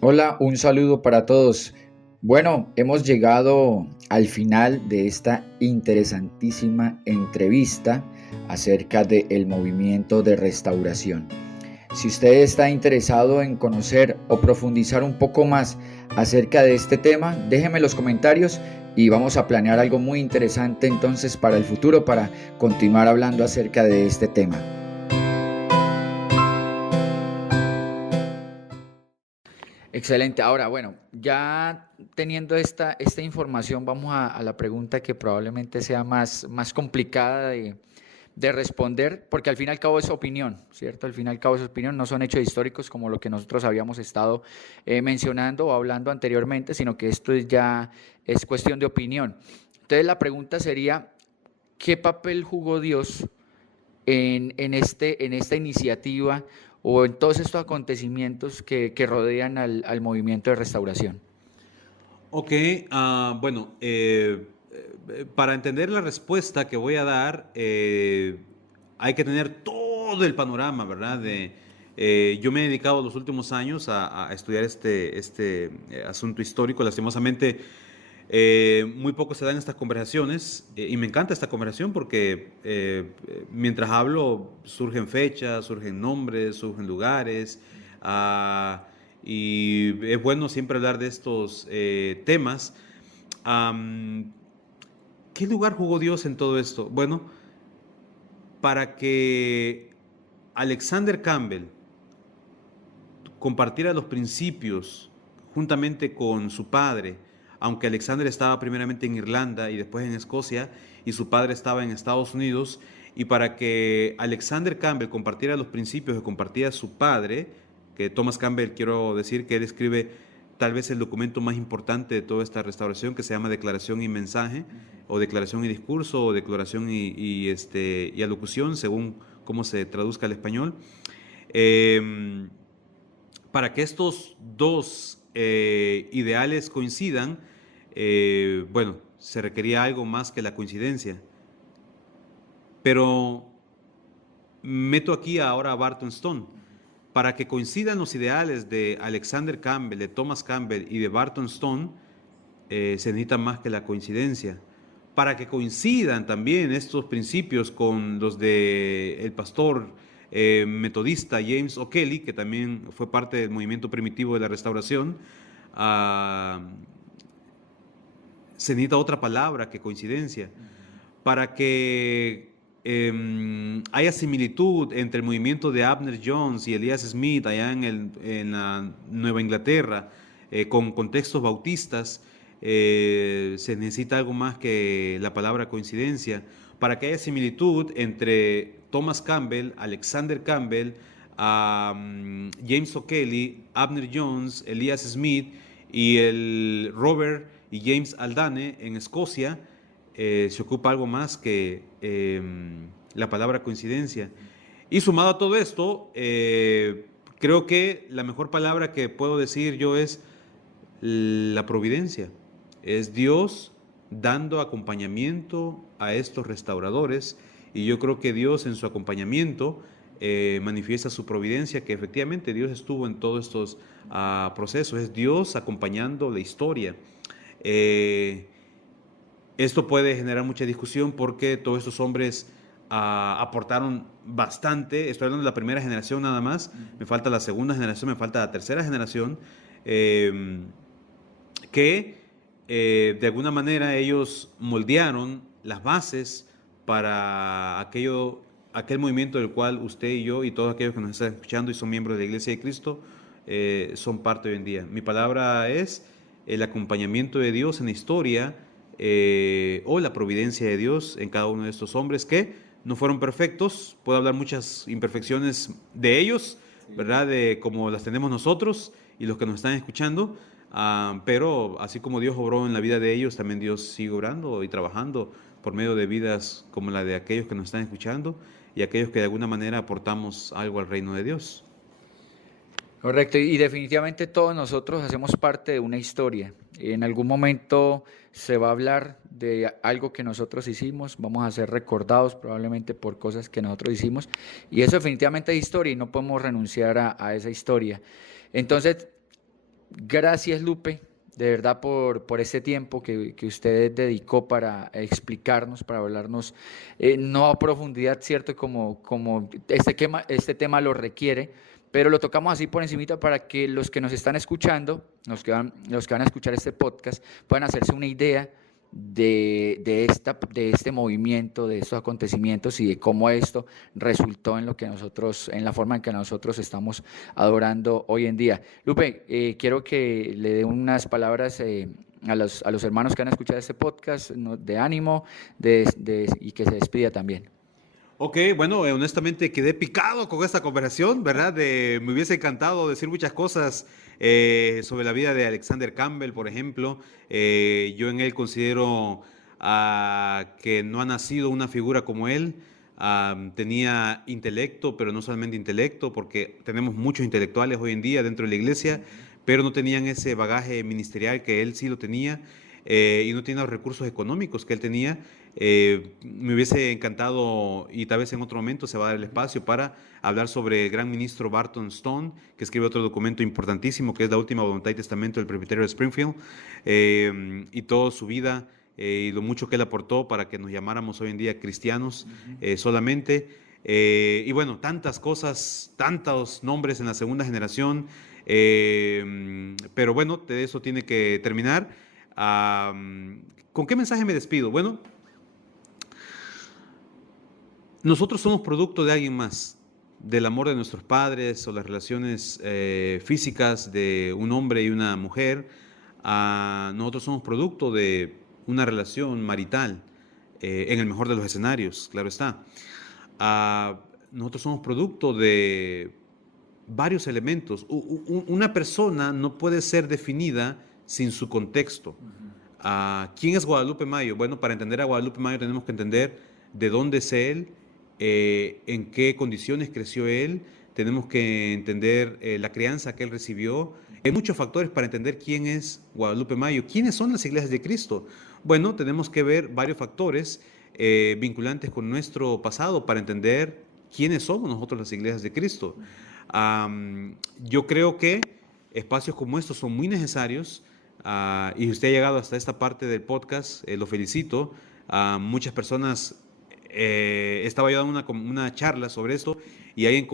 Hola, un saludo para todos. Bueno, hemos llegado al final de esta interesantísima entrevista acerca del movimiento de restauración. Si usted está interesado en conocer o profundizar un poco más acerca de este tema, déjeme los comentarios y vamos a planear algo muy interesante entonces para el futuro para continuar hablando acerca de este tema. Excelente. Ahora, bueno, ya teniendo esta información, vamos a la pregunta que probablemente sea más complicada de responder, porque al fin y al cabo es opinión, ¿cierto? Al fin y al cabo es opinión, no son hechos históricos como lo que nosotros habíamos estado mencionando o hablando anteriormente, sino que esto ya es cuestión de opinión. Entonces la pregunta sería, ¿qué papel jugó Dios en esta iniciativa o en todos estos acontecimientos que rodean al movimiento de restauración? Ok, bueno, para entender la respuesta que voy a dar, hay que tener todo el panorama, ¿verdad? Yo me he dedicado los últimos años a estudiar este asunto histórico. Lastimosamente, muy poco se dan estas conversaciones y me encanta esta conversación porque mientras hablo surgen fechas, surgen nombres, surgen lugares. ah, y es bueno siempre hablar de estos temas. Am, ¿Qué lugar jugó Dios en todo esto? Bueno, para que Alexander Campbell compartiera los principios juntamente con su padre, aunque Alexander estaba primeramente en Irlanda y después en Escocia, y su padre estaba en Estados Unidos, y para que Alexander Campbell compartiera los principios que compartía su padre, que Thomas Campbell, quiero decir que él escribe tal vez el documento más importante de toda esta restauración, que se llama Declaración y Mensaje, o Declaración y Discurso, o Declaración y Alocución, según cómo se traduzca al español. Eh, para que estos dos ideales coincidan, bueno, se requería algo más que la coincidencia. Pero meto aquí ahora a Barton Stone. Para que coincidan los ideales de Alexander Campbell, de Thomas Campbell y de Barton Stone, se necesita más que la coincidencia. Para que coincidan también estos principios con los de el pastor metodista James O'Kelly, que también fue parte del movimiento primitivo de la restauración, uh, se necesita otra palabra que coincidencia. Para que haya similitud entre el movimiento de Abner Jones y Elias Smith allá en la Nueva Inglaterra, con contextos bautistas, se necesita algo más que la palabra coincidencia. Para que haya similitud entre Thomas Campbell, Alexander Campbell, James O'Kelly, Abner Jones, Elias Smith y el Robert y James Aldane en Escocia, se ocupa algo más que la palabra coincidencia. Y sumado a todo esto, creo que la mejor palabra que puedo decir yo es la providencia. Es Dios dando acompañamiento a estos restauradores, y yo creo que Dios en su acompañamiento manifiesta su providencia, que efectivamente Dios estuvo en todos estos procesos. Es Dios acompañando la historia. Eh, Esto puede generar mucha discusión porque todos estos hombres aportaron bastante. Estoy hablando de la primera generación nada más. Me falta la segunda generación, me falta la tercera generación. eh, que de alguna manera ellos moldearon las bases para aquel movimiento del cual usted y yo y todos aquellos que nos están escuchando y son miembros de la Iglesia de Cristo son parte hoy en día. Mi palabra es el acompañamiento de Dios en la historia, o la providencia de Dios en cada uno de estos hombres que no fueron perfectos. Puedo hablar muchas imperfecciones de ellos, ¿verdad? De como las tenemos nosotros y los que nos están escuchando. Pero así como Dios obró en la vida de ellos, también Dios sigue obrando y trabajando por medio de vidas como la de aquellos que nos están escuchando y aquellos que de alguna manera aportamos algo al reino de Dios. Correcto, y definitivamente todos nosotros hacemos parte de una historia. En algún momento se va a hablar de algo que nosotros hicimos, vamos a ser recordados probablemente por cosas que nosotros hicimos, y eso definitivamente es historia y no podemos renunciar a esa historia. Entonces, gracias, Lupe, de verdad por este tiempo que usted dedicó para explicarnos, para hablarnos, no a profundidad, ¿cierto? Como este tema lo requiere, pero lo tocamos así por encimita para que los que nos están escuchando, los que van a escuchar este podcast, puedan hacerse una idea de este movimiento, de estos acontecimientos y de cómo esto resultó en lo que nosotros, en la forma en que nosotros estamos adorando hoy en día. Lupe, quiero que le dé unas palabras a los hermanos que han escuchado este podcast, ¿no? De ánimo y que se despida también. Ok, bueno, honestamente quedé picado con esta conversación, ¿verdad? Me hubiese encantado decir muchas cosas sobre la vida de Alexander Campbell, por ejemplo. Yo en él considero que no ha nacido una figura como él. Tenía intelecto, pero no solamente intelecto, porque tenemos muchos intelectuales hoy en día dentro de la iglesia, pero no tenían ese bagaje ministerial que él sí lo tenía, y no tenía los recursos económicos que él tenía. Me hubiese encantado, y tal vez en otro momento se va a dar el espacio para hablar sobre el gran ministro Barton Stone, que escribe otro documento importantísimo, que es la última voluntad y testamento del presbiterio de Springfield, y toda su vida, y lo mucho que él aportó para que nos llamáramos hoy en día cristianos solamente. Y bueno, tantas cosas, tantos nombres en la segunda generación, pero bueno, de eso tiene que terminar. ¿Con qué mensaje me despido? Bueno, nosotros somos producto de alguien más, del amor de nuestros padres o las relaciones físicas de un hombre y una mujer. Nosotros somos producto de una relación marital, en el mejor de los escenarios, claro está. Nosotros somos producto de varios elementos. Una persona no puede ser definida sin su contexto. ¿Quién es Guadalupe Mayo? Bueno, para entender a Guadalupe Mayo tenemos que entender de dónde es él, en qué condiciones creció él, tenemos que entender la crianza que él recibió. Hay muchos factores para entender quién es Guadalupe Mayo. ¿Quiénes son las iglesias de Cristo? Bueno, tenemos que ver varios factores vinculantes con nuestro pasado para entender quiénes somos nosotros las iglesias de Cristo. Yo creo que espacios como estos son muy necesarios, y si usted ha llegado hasta esta parte del podcast, lo felicito. Muchas personas, estaba yo dando una charla sobre esto y alguien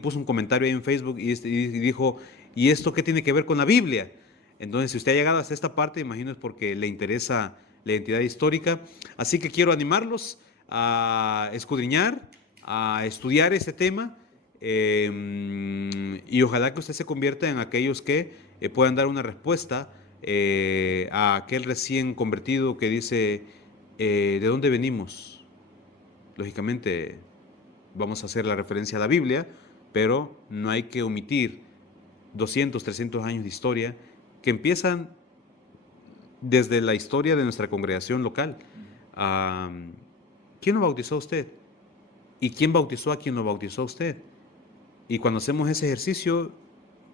puso un comentario ahí en Facebook y dijo, ¿y esto qué tiene que ver con la Biblia? Entonces, si usted ha llegado hasta esta parte, imagino es porque le interesa la identidad histórica. Así que quiero animarlos a escudriñar, a estudiar este tema, y ojalá que usted se convierta en aquellos que puedan dar una respuesta a aquel recién convertido que dice, ¿de dónde venimos? Lógicamente vamos a hacer la referencia a la Biblia, pero no hay que omitir 200, 300 años de historia que empiezan desde la historia de nuestra congregación local. ¿Quién lo bautizó a usted? ¿Y quién bautizó a quien lo bautizó a usted? Y cuando hacemos ese ejercicio,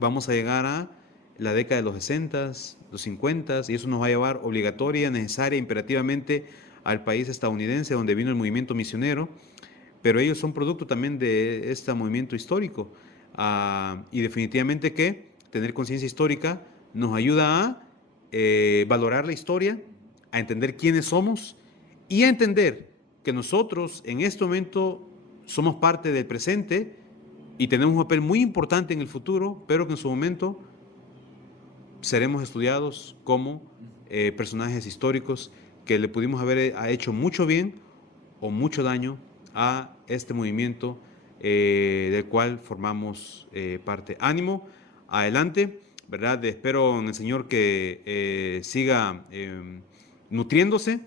vamos a llegar a la década de los 60, los 50, y eso nos va a llevar obligatoria, necesaria, imperativamente al país estadounidense donde vino el movimiento misionero, pero ellos son producto también de este movimiento histórico. Y definitivamente que tener conciencia histórica nos ayuda a valorar la historia, a entender quiénes somos y a entender que nosotros en este momento somos parte del presente y tenemos un papel muy importante en el futuro, pero que en su momento seremos estudiados como personajes históricos que le pudimos haber hecho mucho bien o mucho daño a este movimiento del cual formamos parte. Ánimo, adelante, ¿verdad? Espero en el Señor que siga nutriéndose,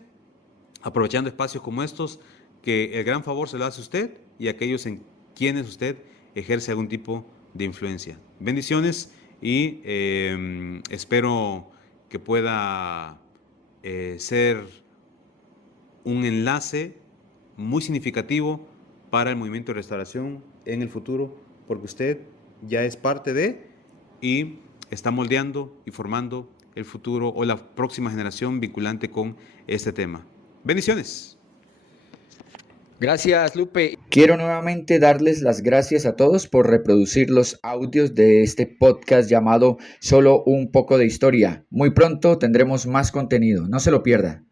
aprovechando espacios como estos, que el gran favor se lo hace a usted y a aquellos en quienes usted ejerce algún tipo de influencia. Bendiciones y espero que pueda ser un enlace muy significativo para el movimiento de restauración en el futuro, porque usted ya es parte de y está moldeando y formando el futuro o la próxima generación vinculante con este tema. Bendiciones. Gracias, Lupe. Quiero nuevamente darles las gracias a todos por reproducir los audios de este podcast llamado Solo un poco de historia. Muy pronto tendremos más contenido, no se lo pierda.